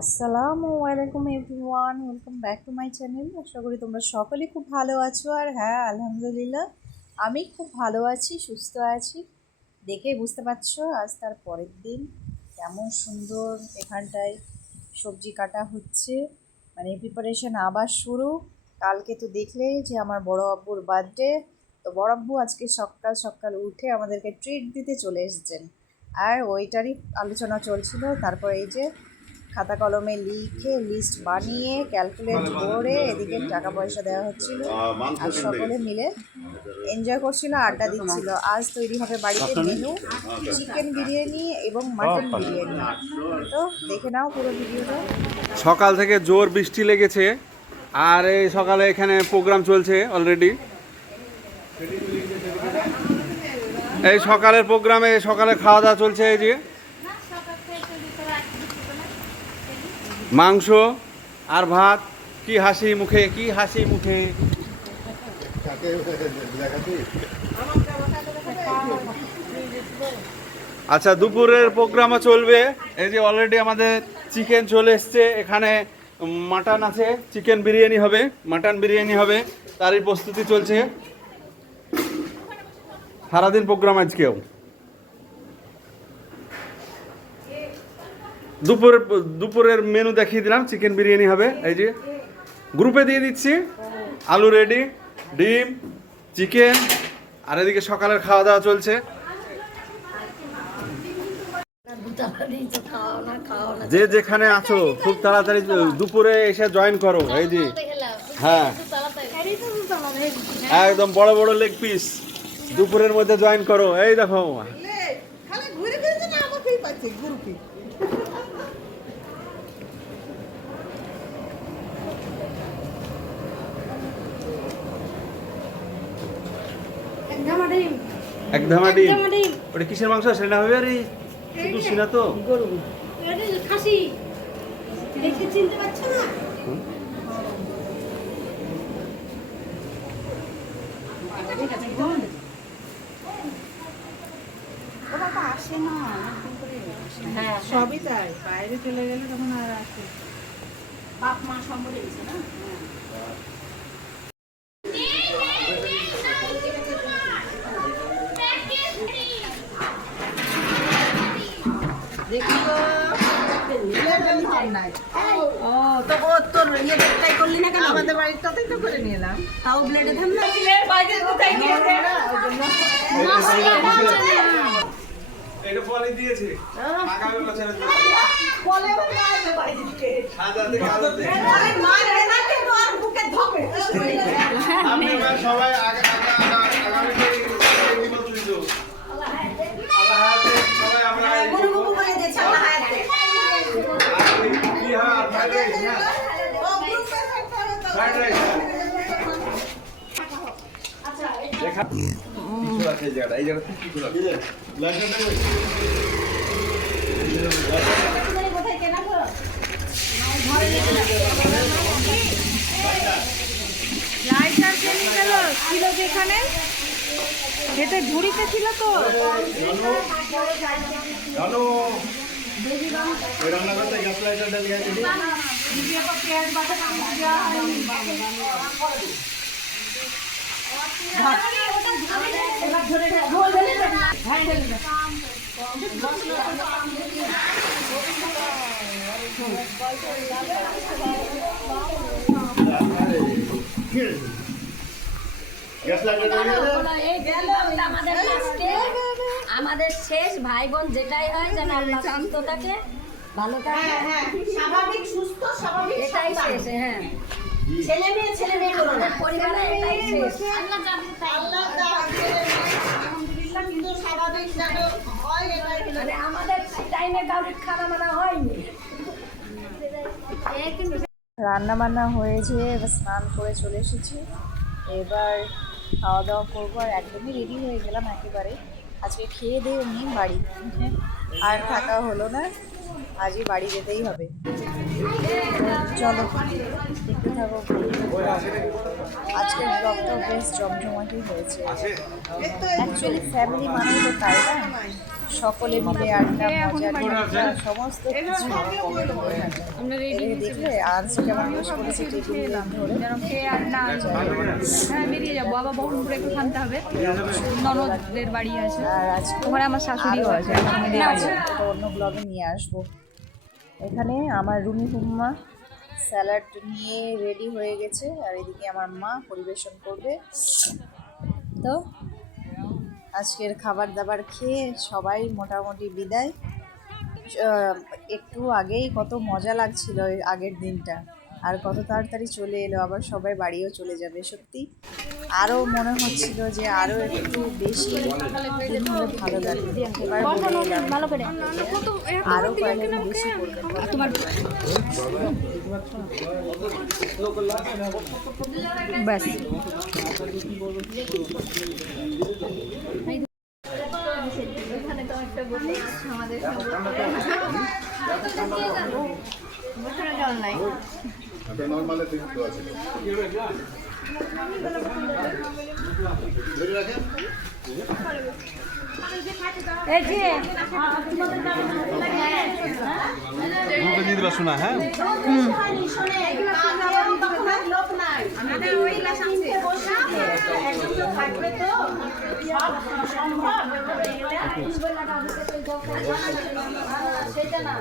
আসসালামু আলাইকুম everyone, welcome back to my channel. আশা করি তোমরা সকলেই খুব ভালো আছো। আর হ্যাঁ, আলহামদুলিল্লাহ আমি খুব ভালো আছি, সুস্থ আছি। দেখেই বুঝতে পারছো আজ তার পরের দিন। কেমন সুন্দর এখানটায় সবজি কাটা হচ্ছে, মানে প্রিপারেশন আবার শুরু। কালকে তো দেখলে যে আমার বড় আব্বুর বার্থডে, তো বড় আব্বু আজকে সকাল সকাল উঠে আমাদেরকে ট্রিট দিতে চলে এসেছেন, আর ওইটারই আলোচনা চলছিল। তারপর এই যে খাতা কলমে লিখে লিস্ট বানিয়ে ক্যালকুলেট করে এদিকে টাকা পয়সা দেওয়া হচ্ছিল, আর সকলে মিলে এনজয় করছিল, আড্ডা দিচ্ছিল। আজ তৈরি হবে বাড়িতে মেনু চিকেন বিরিয়ানি এবং মাটন বিরিয়ানি। তো দেখে নাও পুরো ভিডিওটা। সকাল থেকে জোর বৃষ্টি লেগেছে, আর এই সকালে এখানে প্রোগ্রাম চলছে অলরেডি। এই সকালের প্রোগ্রামে সকালে খাওয়া দাওয়া চলছে। এই যে মাংস আর ভাত, কি হাসি মুখে, কি হাসি মুখে। আচ্ছা, দুপুরের প্রোগ্রামও চলবে। এই যে অলরেডি আমাদের চিকেন চলে এসছে, এখানে মাটন আছে, চিকেন বিরিয়ানি হবে, মাটন বিরিয়ানি হবে, তারই প্রস্তুতি চলছে। সারাদিন প্রোগ্রাম আজকেও। দুপুরের মেনু দেখিয়ে দিলাম, চিকেন বিরিয়ানি হবে। এই যে গ্রুপে দিয়ে দিচ্ছি, আলু রেডি, ডিম, চিকেন, আর এদিকে সকালের খাওয়া দাওয়া চলছে। যে যেখানে আছো খুব তাড়াতাড়ি দুপুরে এসে জয়েন করো। এই যে হ্যাঁ, একদম বড় বড় লেগ পিস দুপুরের মধ্যে জয়েন করো। এই দেখো, এক ধামা ডিম। ওটা কিসের মাংস? সেটা হবে। আরে শুধু সিনা তো খাসি দেখে চিনতে পারছো না? ওরা তো আসে না, হ্যাঁ সবই তাই, বাইরে চলে গেলে তখন আর আসে। বাপ মা সব মরে গেছে না। আমাদের বাড়িটাতেই তো করে নিলাম, তাও ব্লেডে থামলাম। এটা বলে দিয়েছে আগামী বছরের জন্য। বলে বলে আসবে বাইরে থেকে সাজাতে সাজাতে আরে মারবে না কিন্তু আর বুকে ধবে। আপনারা সবাই আগামীতে নিমন্ত্রিত। আল্লাহ হাফেজ। সবাই আমরা গুরু গুরু বলে দিয়েছে আল্লাহ হায়াতে। কি হয়? ফ্রাইড রাইস না? ও গ্রুপে থাকতে হবে তো। Fried rice. আচ্ছা দেখা কিছু আছে জায়গা, এই জায়গা কিছু আছে। লাইটারটা কই? তুমি কোথায় কেনা করো? ঘরে রেখে দাও। লাইটার কিনে গেল ছিল যেখানে, সেটা ঝুড়িতে ছিল তো। জানো এই রান্না করতে গ্যাস লাইটারটা নিয়ে আসি। গ্যাস লাইটারটা নিয়ে আমাদের শেষ ভাই বোন যেটাই হয় যেন আল্লাহ সুস্থ থাকে, ভালো থাকে, হ্যাঁ স্বাভাবিক সুস্থ স্বাভাবিক এটাই শেষ। হ্যাঁ, ছেলে মেয়ে করো না, পরিবারে এটাই শেষ। আল্লাহ আলহামদুলিল্লাহ, কিন্তু স্বাভাবিক যেন হয় এটাই হলো। মানে আমাদের টাইমে কাউরির খানা মানা হয়নি। রান্না বান্না হয়েছে, এবার স্নান করে চলে এসেছি। এবার খাওয়া দাওয়া করবো, আর একদমই রেডি হয়ে গেলাম একেবারে। আজকে খেয়ে দিয়ে নিই বাড়ি, আর থাকা হলো না। আজই বাড়ি যেতেই হবে। চলো দেখতে থাকো আজকের ব্লগটা বেশ জমজমাটই হয়েছে। অ্যাকচুয়ালি ফ্যামিলি মানে তো তাই না, সকলে মিলে আড্ডা মজা ঠাট্টা সমস্ত কিছু এদের দেখলে আনছে কেমন বসে পড়েছে টেবিল ধরে। হ্যাঁ বেরিয়ে যাবো, আবার বহরমপুরে একটু থামতে হবে, ননদের বাড়ি আছে, আর আজকে ওখানে আমার শাশুড়িও আছে। তো অন্য ব্লগে নিয়ে আসবো। এখানে আমার রুমি হুম্মা স্যালাড নিয়ে রেডি হয়ে গেছে, আর এদিকে আমার মা পরিবেশন করবে। তো আজকের খাবার দাবার খেয়ে সবাই মোটামুটি বিদায়। একটু আগেই কত মজা লাগছিল ওই আগের দিনটা, আর কত তাড়াতাড়ি চলে এলো, আবার সবাই বাড়িও চলে যাবে। সত্যি আরও মনে হচ্ছিল যে আরও একটু বেশি দিন হলে ভালো লাগবে। এবার বলে এলাম আরও কয়েকদিন বেশি করবে। ব্যাস দিয়ে দিবা শোনা। হ্যাঁ সেটা না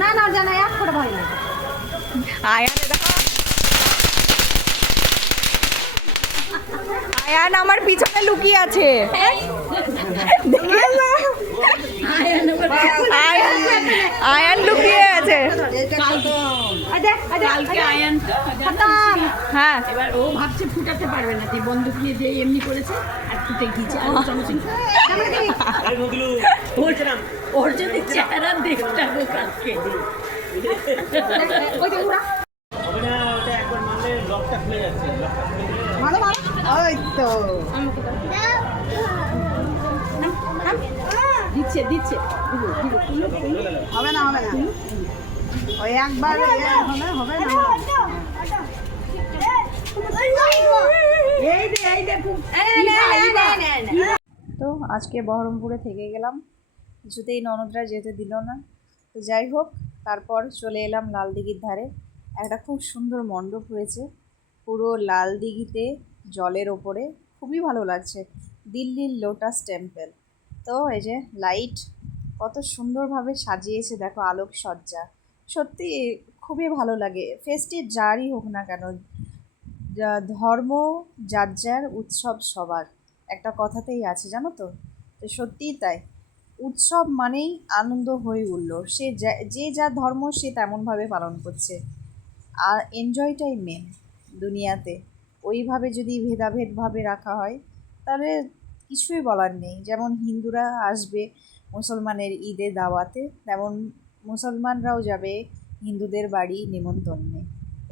না না জানা এক করে ভয় না। আয়ান আমার পিছনে লুকিয়ে আছে, আয়ান লুকিয়ে আছে। হ্যাঁ এবার ও ভাবছে ফুটাতে পারবে না, যে বন্দুক নিয়ে যে এমনি করেছে আর ফুটে গিয়েছে। ওর যদি চেহারা দেখতে কালকে দিচ্ছে দিচ্ছে হবে না হবে না, ওই একবার হলে হবে না। তো আজকে বহরমপুরে থেকে গেলাম, কিছুতেই ননদরা যেতে দিল না। তো যাই হোক, তারপর চলে এলাম লালদিঘির ধারে। একটা খুব সুন্দর মণ্ডপ হয়েছে পুরো লালদিঘিতে জলের ওপরে, খুবই ভালো লাগছে। দিল্লির লোটাস টেম্পল। তো এই যে লাইট কত সুন্দরভাবে সাজিয়েছে দেখো, আলোকসজ্জা সত্যি খুবই ভালো লাগে। ফেস্টিভ যারই হোক না কেন, ধর্ম যার যার, উৎসব সবার, একটা কথাতেই আছে জানো তো। তো সত্যিই তাই, উৎসব মানেই আনন্দ হয়ে উঠল। সে যে যা ধর্ম সে তেমনভাবে পালন করছে, আর এনজয়টাই মেন দুনিয়াতে। ওইভাবে যদি ভেদাভেদভাবে রাখা হয় তাহলে কিছুই বলার নেই। যেমন হিন্দুরা আসবে মুসলমানের ঈদে দাওয়াতে, তেমন মুসলমানরাও যাবে হিন্দুদের বাড়ি নেমন্তন্নে।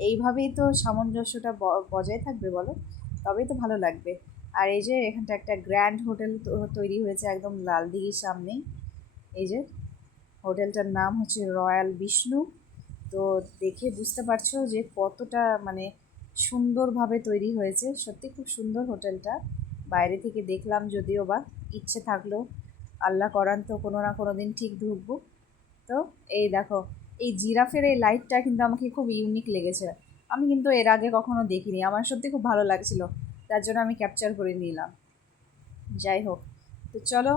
এইভাবেই তো সামঞ্জস্যটা বজায় থাকবে বলো, তবেই তো ভালো লাগবে। আর এই যে এখানটা একটা গ্র্যান্ড হোটেল তৈরি হয়েছে একদম লালদিঘির সামনেই। এই যে হোটেলটার নাম হচ্ছে রয়্যাল বিষ্ণু। তো দেখে বুঝতে পারছো যে কতটা মানে সুন্দরভাবে তৈরি হয়েছে। সত্যি খুব সুন্দর হোটেলটা, বাইরে থেকে দেখলাম যদিও বা, ইচ্ছে থাকলো আল্লাহ করান তো কোনো না কোনো দিন ঠিক ঢুকবো। তো এই দেখো, এই জিরাফের এই লাইটটা কিন্তু আমাকে খুব ইউনিক লেগেছে। আমি কিন্তু এর আগে কখনো দেখিনি, আমার সত্যি খুব ভালো লাগছিল, তার জন্য আমি ক্যাপচার করে নিলাম। যাই হোক, তো চলো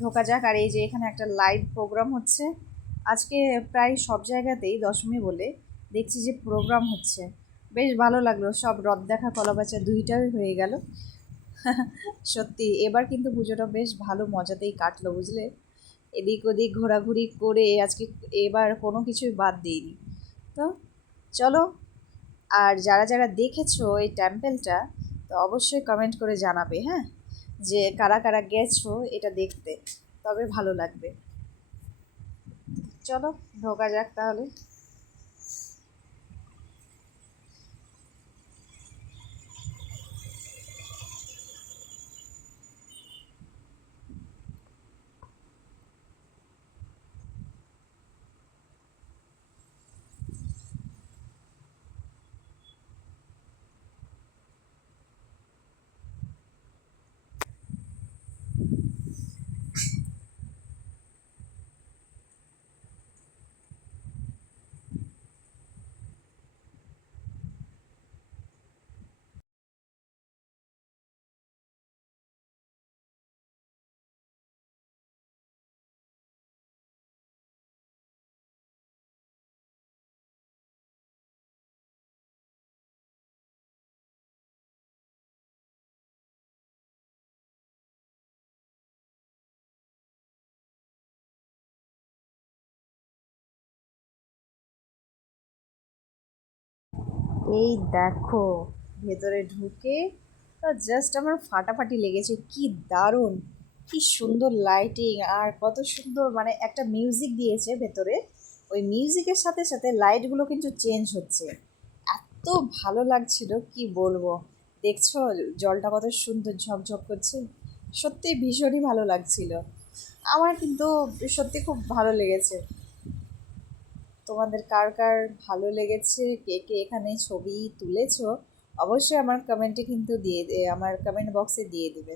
ঢোকা যাক। আর এই যে এখানে একটা লাইভ প্রোগ্রাম হচ্ছে আজকে, প্রায় সব জায়গাতেই দশমী বলে দেখছি যে প্রোগ্রাম হচ্ছে। বেশ ভালো লাগলো, সব রথ দেখা কলাবাচা দুইটাই হয়ে গেল। সত্যি এবার কিন্তু পুজোটা বেশ ভালো মজাতেই কাটলো বুঝলে। এদিক ওদিক ঘোরাঘুরি করে আজকে এবার কোনো কিছুই বাদ দিইনি। তো চলো, আর যারা যারা দেখেছো এই টেম্পলটা তো অবশ্যই কমেন্ট করে জানাবে, হ্যাঁ, যে কারা কারা গেছো এটা দেখতে, তবে ভালো লাগবে। চলো ঢোকা যাক তাহলে। এই দেখো ভেতরে ঢুকে জাস্ট আমার ফাটাফাটি লেগেছে, কি দারুণ, কি সুন্দর লাইটিং আর কত সুন্দর, মানে একটা মিউজিক দিয়েছে ভেতরে, ওই মিউজিকের সাথে সাথে লাইটগুলো কিন্তু চেঞ্জ হচ্ছে, এত ভালো লাগছিল কি বলবো। দেখছো জলটা কত সুন্দর ঝকঝক করছে, সত্যি ভীষণই ভালো লাগছিল। আমার কিন্তু সত্যি খুব ভালো লেগেছে। তোমাদের কার কার ভালো লেগেছে, কে কে এখানে ছবি তুলেছো, অবশ্যই আমার কমেন্টে কিন্তু আমার কমেন্ট বক্সে দিয়ে দেবে,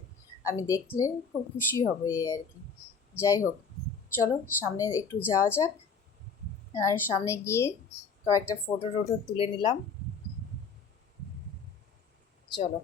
আমি দেখলে খুব খুশি হব এই আর কি। যাই হোক, চলো সামনে একটু যাওয়া যাক, আর সামনে গিয়ে কয়েকটা ফটো টোটো তুলে নিলাম, চলো।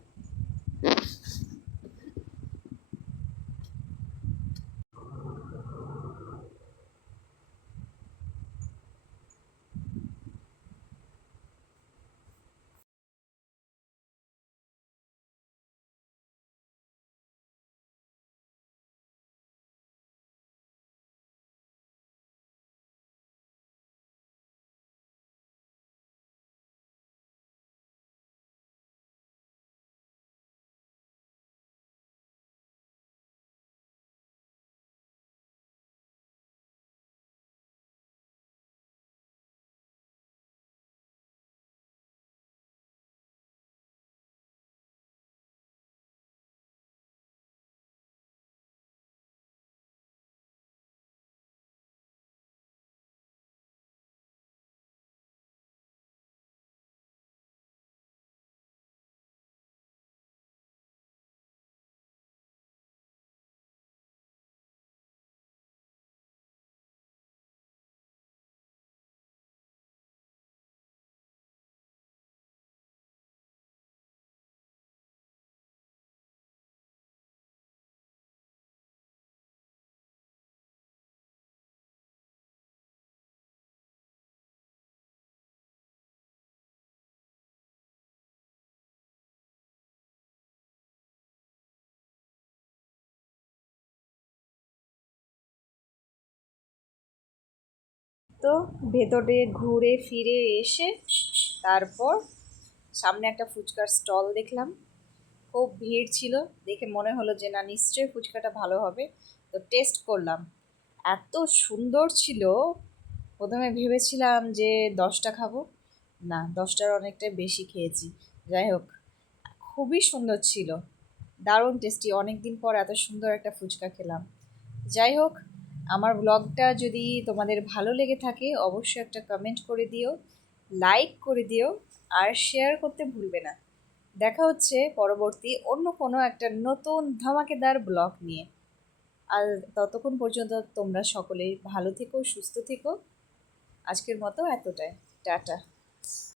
তো ভেতরে ঘুরে ফিরে এসে তারপর সামনে একটা ফুচকার স্টল দেখলাম, খুব ভিড় ছিল, দেখে মনে হলো যে না নিশ্চয়ই ফুচকাটা ভালো হবে, তো টেস্ট করলাম, এত সুন্দর ছিল। প্রথমে ভেবেছিলাম যে 10টা খাবো, না 10টার অনেকটাই বেশি খেয়েছি। যাই হোক, খুবই সুন্দর ছিল, দারুণ টেস্টি, অনেক দিন পর এত সুন্দর একটা ফুচকা খেলাম। যাই হোক, আমার ব্লগটা যদি তোমাদের ভালো লেগে থাকে অবশ্যই একটা কমেন্ট করে দিও, লাইক করে দিও, আর শেয়ার করতে ভুলবে না। দেখা হচ্ছে পরবর্তী অন্য কোনো একটা নতুন ধামাকেদার ব্লগ নিয়ে। আর ততক্ষণ পর্যন্ত তোমরা সকলেই ভালো থেকো, সুস্থ থেকো। আজকের মতো এতটাই, টাটা।